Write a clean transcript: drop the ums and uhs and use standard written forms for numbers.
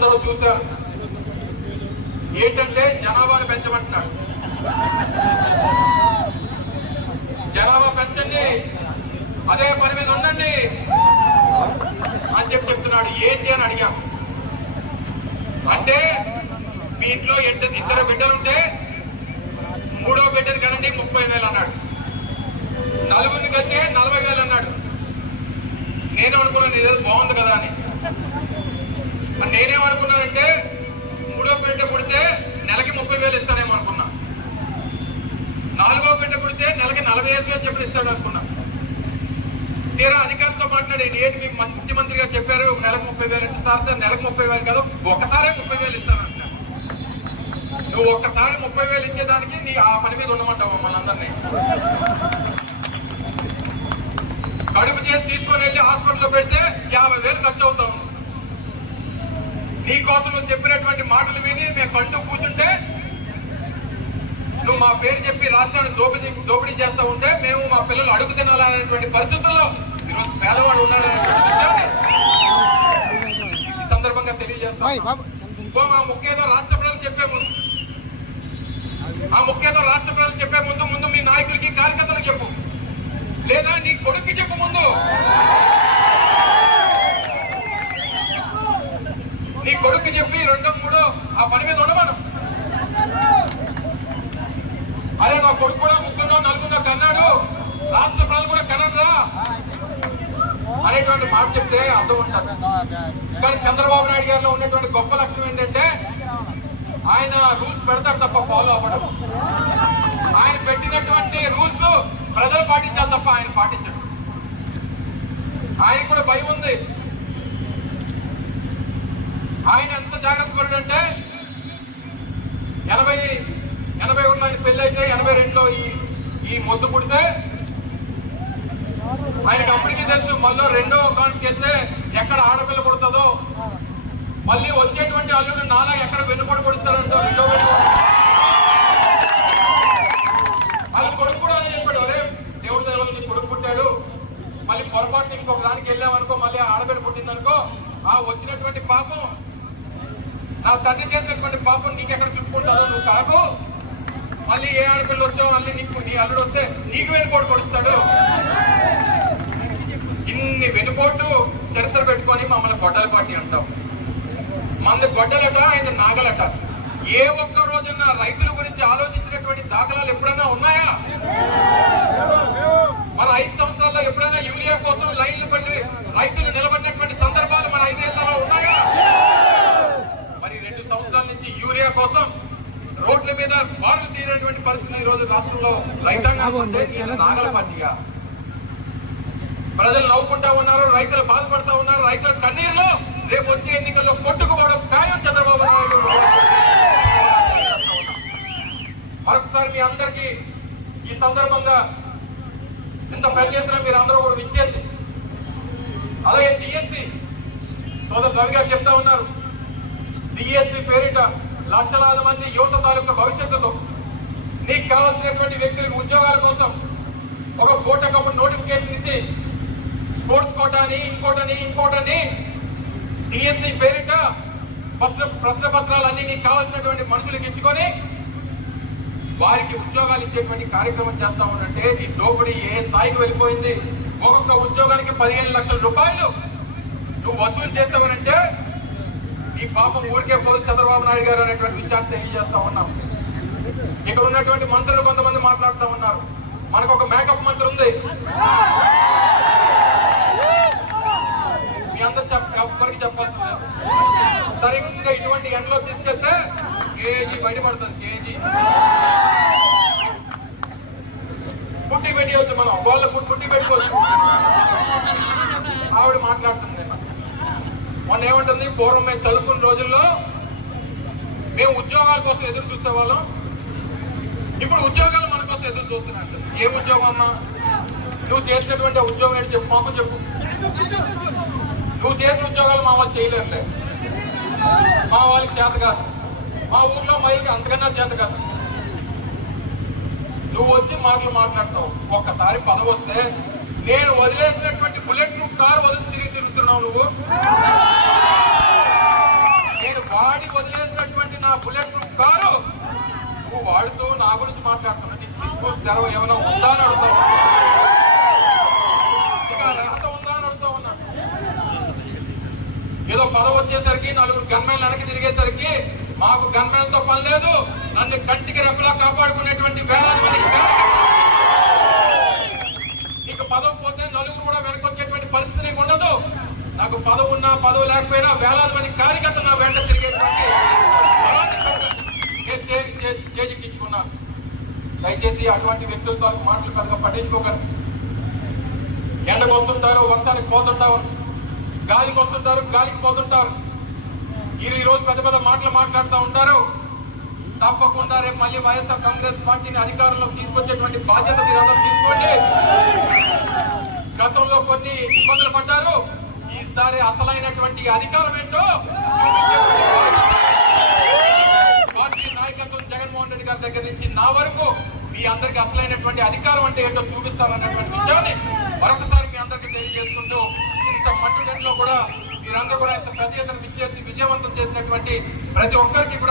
అందరూ చూశారు. ఏంటంటే జనాభాను పెంచమంటున్నాడు. జనాభా పెంచండి, అదే పని మీద ఉండండి అని చెప్తున్నాడు. ఏంటి అని అడిగాం. అంటే మీ ఇంట్లో ఇద్దరు బిడ్డలుంటే మూడో బిడ్డని కనండి 30,000 అన్నాడు. నలుగురిని కంటే 40,000 అన్నాడు. నేను అనుకున్నాను ఇదేదో బాగుంది కదా అని. నేనేమనుకున్నానంటే మూడో బిడ్డ పుడితే నెలకి 30,000 ఇస్తానేమో అనుకున్నా. నాలుగో బిడ్డ పుడితే నెలకి 45,000 చెప్పి ఇస్తాడు అనుకున్నా. తీరా అధికారులతో మాట్లాడి ఏంటి మీ ముఖ్యమంత్రి గారు చెప్పారు నెలకు 30,000 ఇస్తారు. నెలకు 30,000 కాదు, ఒక్కసారే 30,000 ఇస్తాను అంటున్నాను. నువ్వు ఒక్కసారి 30,000 ఇచ్చేదానికి నీ ఆ పని మీద ఉండమంటావు మమ్మల్ని అందరినీ. కడుపు చేసి తీసుకొని వెళ్ళి హాస్పిటల్లో పెడితే 50,000 ఖర్చు అవుతావు. నీ కోసం నువ్వు చెప్పినటువంటి మాటలు విని మేము కంటూ కూర్చుంటే నువ్వు మా పేరు చెప్పి రాష్ట్రాన్ని దోపిడీ చేస్తూ ఉంటే మేము మా పిల్లలు అడుగు తినాలనేటువంటి పరిస్థితుల్లో ఈరోజు పేదవాడు ఉన్నారనేటువంటి విషయాన్ని ఈ సందర్భంగా తెలియజేస్తాం. సో మా ముఖ్యంగా రాష్ట్ర ప్రజలు చెప్పే ముందు మీ నాయకులకి కార్యకర్తలకు చెప్పు, లేదా నీ కొడుక్కి చెప్పు. ముందు నీ కొడుక్కి చెప్పి 2, 3 ఆ పని మీద ఉండమను. అరే నా కొడుకు కూడా 3, 4 కన్నాడు, రాష్ట్ర ప్రజలు కూడా కనరా అనేటువంటి మాట చెప్తే అర్థం ఉంటుంది. కానీ చంద్రబాబు నాయుడు గారిలో ఉన్నటువంటి గొప్ప లక్షణం ఏంటంటే ఆయన రూల్స్ పెడతారు తప్ప ఫాలో అవ్వడం. ఆయన పెట్టినటువంటి రూల్స్ ప్రజలు పాటించాలి తప్ప ఆయన పాటించడు. ఆయన కూడా భయం ఉంది. ఆయన ఎంత జాగ్రత్త పడుతుంటే 81 ఆయన పెళ్లి అయితే 82లో ఈ మొద్దు పుడితే ఆయనకి అప్పటికీ తెలుసు మళ్ళీ రెండో కాన్స్కి వెళ్తే ఎక్కడ ఆడపిల్ల పుడుతుందో, మళ్ళీ వచ్చేటువంటి అల్లుడు నాలా ఎక్కడ వెన్నుపోటు పొడుస్తారంటో రెండో వాళ్ళ కొడుకు కూడా అని చెప్పాడు. అదే దేవుడి దగ్గర కొడుకు పుట్టాడు, మళ్ళీ పొరపాటున ఇంకొక దానికి వెళ్ళామనుకో, మళ్ళీ ఆడబిడ్డ పుట్టిందనుకో, ఆ వచ్చినటువంటి పాపం నా తండ్రి చేసినటువంటి పాపం నీకెక్కడ చుట్టుకుంటారో నువ్వు కాకు, మళ్ళీ ఏ ఆడపిల్ల వచ్చావు మళ్ళీ నీ అల్లుడు వస్తే నీకు వెనుపోటు పొడుస్తాడు. ఇన్ని వెనుపోటు చరిత్ర పెట్టుకొని మమ్మల్ని గొడ్డల పార్టీ అంటాం. మంది గొడ్డలట, ఆయన నాగలట. ఏ ఒక్క రోజున రైతుల గురించి ఆలోచించినటువంటి దాఖలాలు ఎప్పుడైనా ఉన్నాయా? మన 5 సంవత్సరాల్లో ఎప్పుడైనా యూరియా కోసం లైన్లు పట్టి రైతులు నిలబడినటువంటి సందర్భాలు మన 5 ఏళ్లలో ఉన్నాయా? మరి 2 సంవత్సరాల నుంచి యూరియా కోసం రోడ్ల మీద బారులు తీరేటువంటి పరిస్థితి ఈ రోజు రాష్ట్రంలో రైతాంగం నాగల పార్టీగా. ప్రజలు నవ్వుకుంటా ఉన్నారు, రైతులు బాధపడతా ఉన్నారు. రైతుల కన్నీరులో రేపు వచ్చే ఎన్నికల్లో కొట్టుకుపోవడం ఖాయం చంద్రబాబు నాయుడు. మరొకసారి మీ అందరికీ ఈ సందర్భంగా ఇంత పెద్ద ఎత్తున మీరు అందరూ కూడా విచ్చేసి, అలాగే డిఎస్సి సోదరు రవి గారు చెప్తా ఉన్నారు, డిఎస్సి పేరిట లక్షలాది మంది యువత తాలూకా భవిష్యత్తులో నీకు కావాల్సినటువంటి వ్యక్తులకు ఉద్యోగాల కోసం ఒక కోటకప్పుడు నోటిఫికేషన్ ఇచ్చి స్పోర్ట్స్ కోటాని ఇంకోటని డిఎస్సి పేరిట ప్రశ్న పత్రాలన్నీ నీకు కావాల్సినటువంటి మనుషులకు ఇచ్చుకొని వారికి ఉద్యోగాలు ఇచ్చేటువంటి కార్యక్రమం చేస్తా ఉన్నట్టే ఈ దోపిడీ ఏ స్థాయికి వెళ్ళిపోయింది. ఒక్కొక్క ఉద్యోగానికి 15 లక్షల రూపాయలు నువ్వు వసూలు చేస్తావనంటే ఈ పాపం ఊరికే పోదు చంద్రబాబు నాయుడు గారు అనేటువంటి విషయాన్ని తెలియజేస్తా ఉన్నాం. ఇక్కడ ఉన్నటువంటి మంత్రులు కొంతమంది మాట్లాడుతూ ఉన్నారు. మనకు ఒక మేకప్ మంత్రి ఉంది, మీ అందరు ఎవ్వరికి చెప్పాల్సిందే. సరిగ్గా ఇటువంటి ఎండలో తీసుకెళ్తే కేజీ బయటపడుతుంది. కేజీ పుట్టి పెట్టవచ్చు, మనం వాళ్ళ పుట్టి పెట్టుకోవచ్చు. ఆవిడ మాట్లాడుతుంది. మొన్న ఏమంటుంది, పూర్వం మేము చదువుకున్న రోజుల్లో మేము ఉద్యోగాల కోసం ఎదురు చూసేవాళ్ళం, ఇప్పుడు ఉద్యోగాలు మన కోసం ఎదురు చూస్తున్నట్టు. ఏం ఉద్యోగం అమ్మా? నువ్వు చేసినటువంటి ఉద్యోగం ఏంటి చెప్పు, మాకు చెప్పు. నువ్వు చేసిన ఉద్యోగాలు మా వాళ్ళు చేయలేరులే, మా వాళ్ళకి చేత కాదు, మా ఊర్లో మైకి అంతకన్నా చేత కాదు. నువ్వు వచ్చి మాటలు మాట్లాడతావు. ఒక్కసారి పదవి వస్తే నేను వదిలేసినటువంటి బుల్లెట్ ప్రూఫ్ కారు వదిలి తిరుగుతున్నావు నువ్వు. నేను బుల్లెట్ ప్రూఫ్ కారు నువ్వు వాడుతూ నా గురించి మాట్లాడుతున్నా. నీకు సిగ్గు తెరవ ఏమైనా ఉందా అని అడుగుతావు, ఇంకా అర్హత ఉందా అని అడుగుతా ఉన్నా. ఏదో పదవి వచ్చేసరికి నలుగురు గన్మెన్లు వెనక్కి తిరిగేసరికి మాకు గన్మెన్లతో పని లేదు, నన్ను కంటికి రెప్పలా కాపాడుకునేటువంటి వేలాది మంది నీకు పదవి పోతే నలుగురు కూడా వెనక్కి వచ్చేటువంటి పరిస్థితి నీకు ఉండదు. నాకు పదవి ఉన్నా పదవి లేకపోయినా వేలాది మంది కార్యకర్తలు నా వెంట తిరిగేటువంటి చేజిక్కించుకున్నాను. దయచేసి అటువంటి వ్యక్తులతో మాటలు పెద్దగా పట్టించుకోకండి. ఎండకు వస్తుంటారు, వర్షానికి పోతుంటారు, గాలికి వస్తుంటారు, గాలికి పోతుంటారు. ఈ రోజు పెద్ద పెద్ద మాటలు మాట్లాడుతూ ఉంటారు. తప్పకుండా రేపు మళ్ళీ వైఎస్ఆర్ కాంగ్రెస్ పార్టీని అధికారంలోకి తీసుకొచ్చేటువంటి బాధ్యత మీరందరూ తీసుకోండి. గతంలో కొన్ని ఇబ్బందులు పడ్డారు, ఈసారి అసలైనటువంటి అధికారం ఏంటో పార్టీ నాయకత్వం జగన్మోహన్ రెడ్డి గారి దగ్గర నుంచి నా వరకు మీ అందరికి అసలైనటువంటి అధికారం అంటే ఏంటో చూపిస్తారన్నటువంటి విషయాన్ని మరొకసారి మీ అందరికీ తెలియజేసుకుంటూ, ఇంత మట్టు టెంట్లో కూడా మీరందరూ కూడా ఇంత పెద్ద ఎత్తున ఇచ్చేసి విజయవంతం చేసినటువంటి ప్రతి ఒక్కరికి కూడా